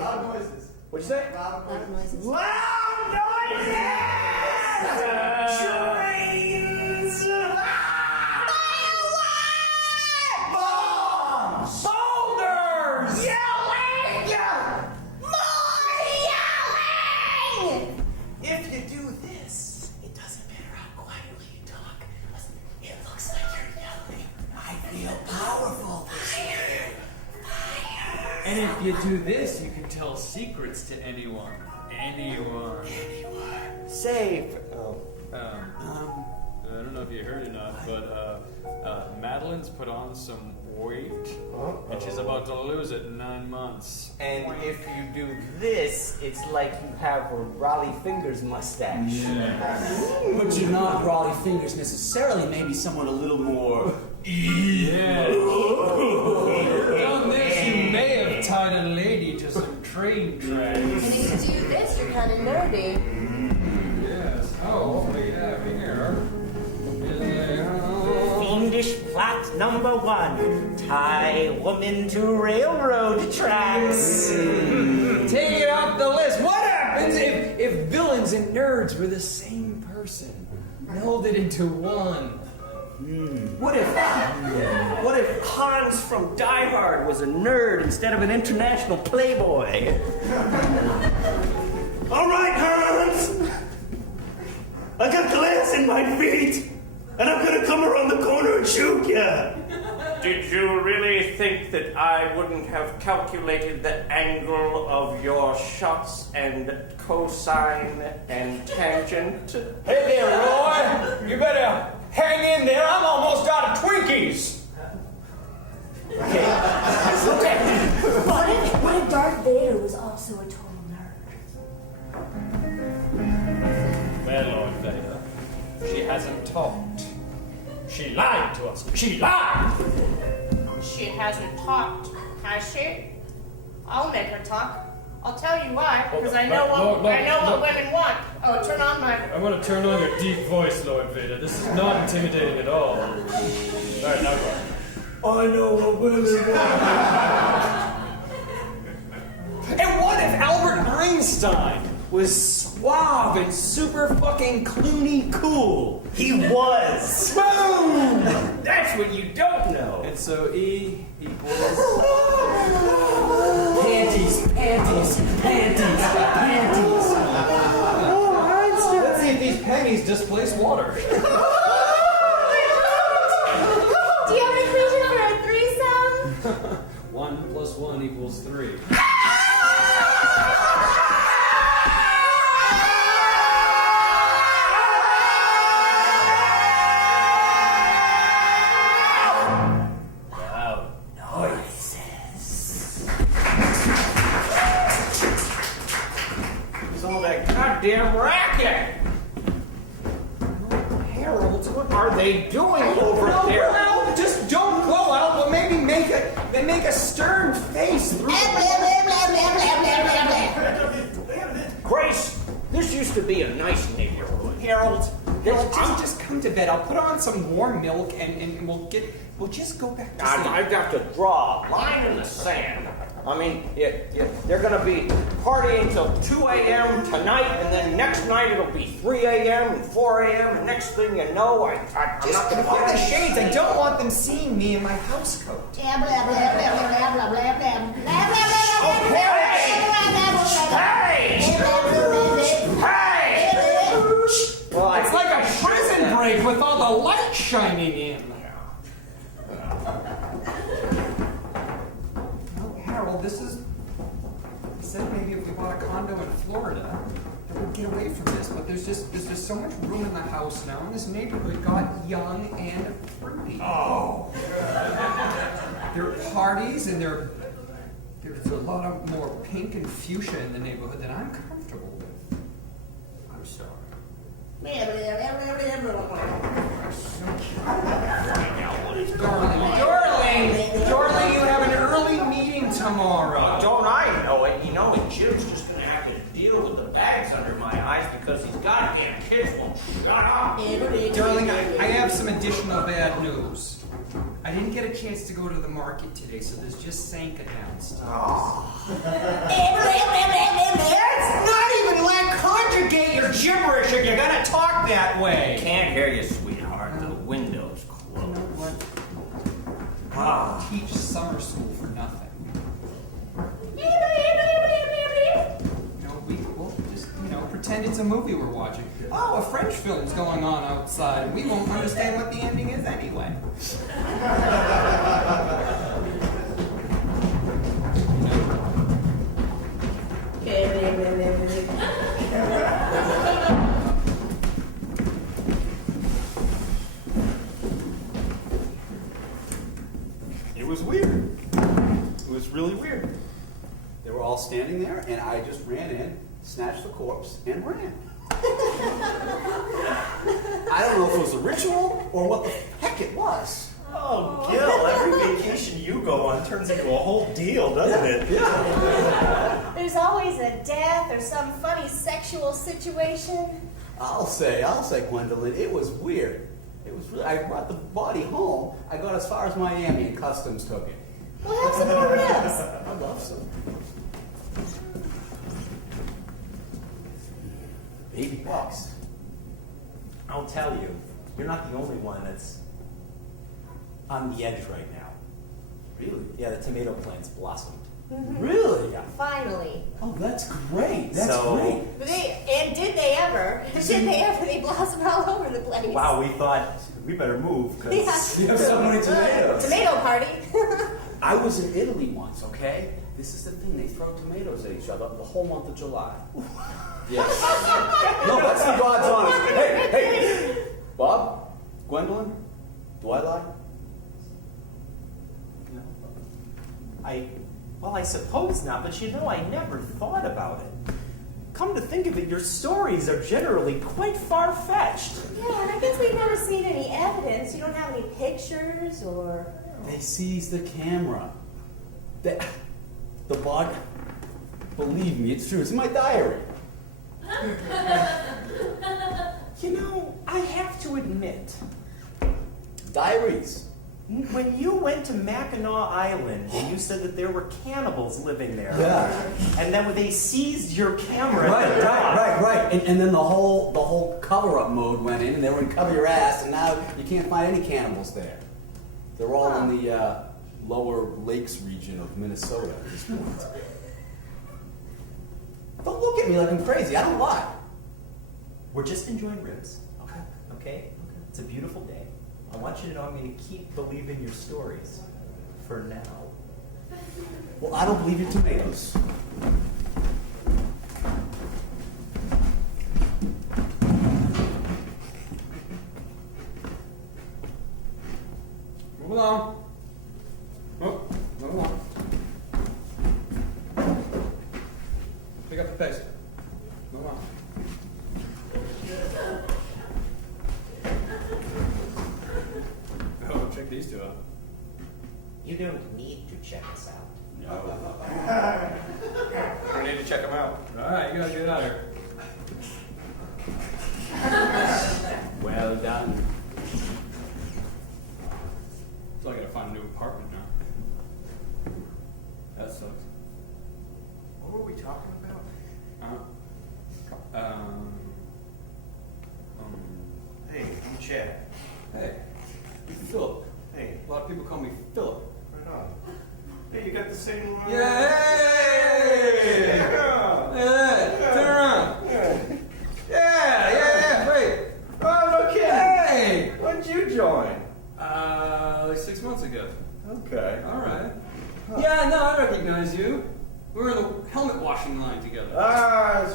Loud noises. What'd you say? Loud noises. Loud noises! Trains! Bombs! Boulders! Yelling! More yelling! If you do this, it doesn't matter how quietly you talk. Listen, it looks like you're yelling. I feel powerful. And if you do this, you can tell secrets to anyone. Anyone. Say, I don't know if you heard or not, but Madeline's put on some weight, and she's about to lose it in 9 months. and if you do this, it's like you have a Raleigh Fingers mustache. Yeah. But you're not Raleigh Fingers necessarily, maybe someone a little more... Yeah. Done this, you may have tied a lady to some train tracks. And if you do this, you're kind of nerdy. Yes. Oh, what do we have here? Fiendish plot number 1. Tie woman to railroad tracks. Take it off the list. What happens if villains and nerds were the same person? Melded into one. What if Hans from Die Hard was a nerd instead of an international playboy? All right, Hans. I got glass in my feet, and I'm gonna come around the corner and shoot ya. Did you really think that I wouldn't have calculated the angle of your shots and cosine and tangent? Hey there, Roy. You better hang in there. I'm almost out of Twinkies. What if Darth Vader was also a total nerd? Well, Lord Vader, she hasn't talked. She lied to us. She lied! She hasn't talked, has she? I'll make her talk. I'll tell you why, because I know what women want. Oh, turn on my... I want to turn on your deep voice, Lord Vader. This is not intimidating at all. All right, now go. I know what women want. And what if Albert Einstein was suave and super fucking Clooney cool? He was. Boom! That's what you don't know. And so E equals... Panties. Let's see if these pennies displace water. Do you have an equation for a threesome? 1 + 1 = 3. Goddamn racket! Harold, what are they doing over there? Well, just don't go out, but maybe make a stern face through Grace, this used to be a nice neighborhood. Harold, just come to bed. I'll put on some warm milk and we'll just go back to sleep. I've got to draw a line in the sand. I mean, they're going to be partying till 2 a.m. tonight, and then next night it'll be 3 a.m. and 4 a.m. And next thing you know, I'm Just not going to put get the any shades. I don't want them seeing me in my house coat. Blah, blah, blah, blah, blah, blah, blah, blah, blah, blah, blah, Well, It's like a prison break with all the light shining in. No, Harold, this is... I said maybe if we bought a condo in Florida, that we'd get away from this, but there's just so much room in the house now, and this neighborhood got young and fruity. Oh. There are parties, and there's a lot of more pink and fuchsia in the neighborhood than I'm comfortable with. I'm sorry. Darling, you have an early meeting tomorrow. Don't I know it? You know, and Jim's just going to have to deal with the bags under my eyes because these goddamn kids won't shut up. Darling, I have some additional bad news. I didn't get a chance to go to the market today, so there's just Sanka downstairs. Oh. gibberish if you're gonna talk that way. Can't hear you, sweetheart. The window's You know closed. what? I don't teach summer school for nothing. You know, we'll just, pretend it's a movie we're watching. Oh, a French film's going on outside, and we won't understand what the ending is anyway. It was weird. It was really weird. They were all standing there, and I just ran in, snatched the corpse, and ran. I don't know if it was a ritual or what the heck it was. Oh, Gil, every vacation you go on turns into a whole deal, doesn't it? Yeah. There's always a death or some funny sexual situation. I'll say, Gwendolyn, it was weird. It was really, I brought the body home. I got as far as Miami, and customs took it. Well, have some more ribs. I'd love some. $80. I'll tell you, you're not the only one that's on the edge right now. Really? Yeah, the tomato plant's blossomed. Really? Yeah. Finally. Oh, that's great. That's So- great. Did they ever? They blossom all over the place. Wow, we thought we better move because You have so many tomatoes. Tomato party. I was in Italy once, okay? This is the thing, they throw tomatoes at each other the whole month of July. Yes. No, that's the God's honest. Hey! Bob? Gwendolyn? Do I lie? I suppose not, but I never thought about it. Come to think of it, your stories are generally quite far-fetched. Yeah, and I guess we've never seen any evidence. You don't have any pictures or... They seized the camera. The body. Believe me, it's true. It's in my diary. I have to admit, Diaries. when you went to Mackinac Island and you said that there were cannibals living there, Yeah. and then they seized your camera. Right. And then the whole cover-up mode went in, and they were in Cover Your Ass, and now you can't find any cannibals there. They're all in the lower lakes region of Minnesota at this point. Don't look at me like I'm crazy. I don't lie. We're just enjoying ribs. Okay? It's a beautiful day. I want you to know I'm going to keep believing your stories. For now. Well, I don't believe your tomatoes. Move along. Oh, move along. Pick up the pace. Move on. Oh, check these two out. You don't need to check us out. We need to check them out. Alright, you gotta get out of here. Well done. So I gotta find a new apartment now. That sucks. What were we talking about? Hey, I'm Chad. Hey, Philip. Hey, A lot of people call me Philip. right on. Hey, you got the same one? Hey! Turn around. Yeah, wait. Oh, no kidding. Hey! When'd you join? Like 6 months ago. Okay. Alright. Yeah, no, I recognize you. We were in the helmet washing line together. Ah,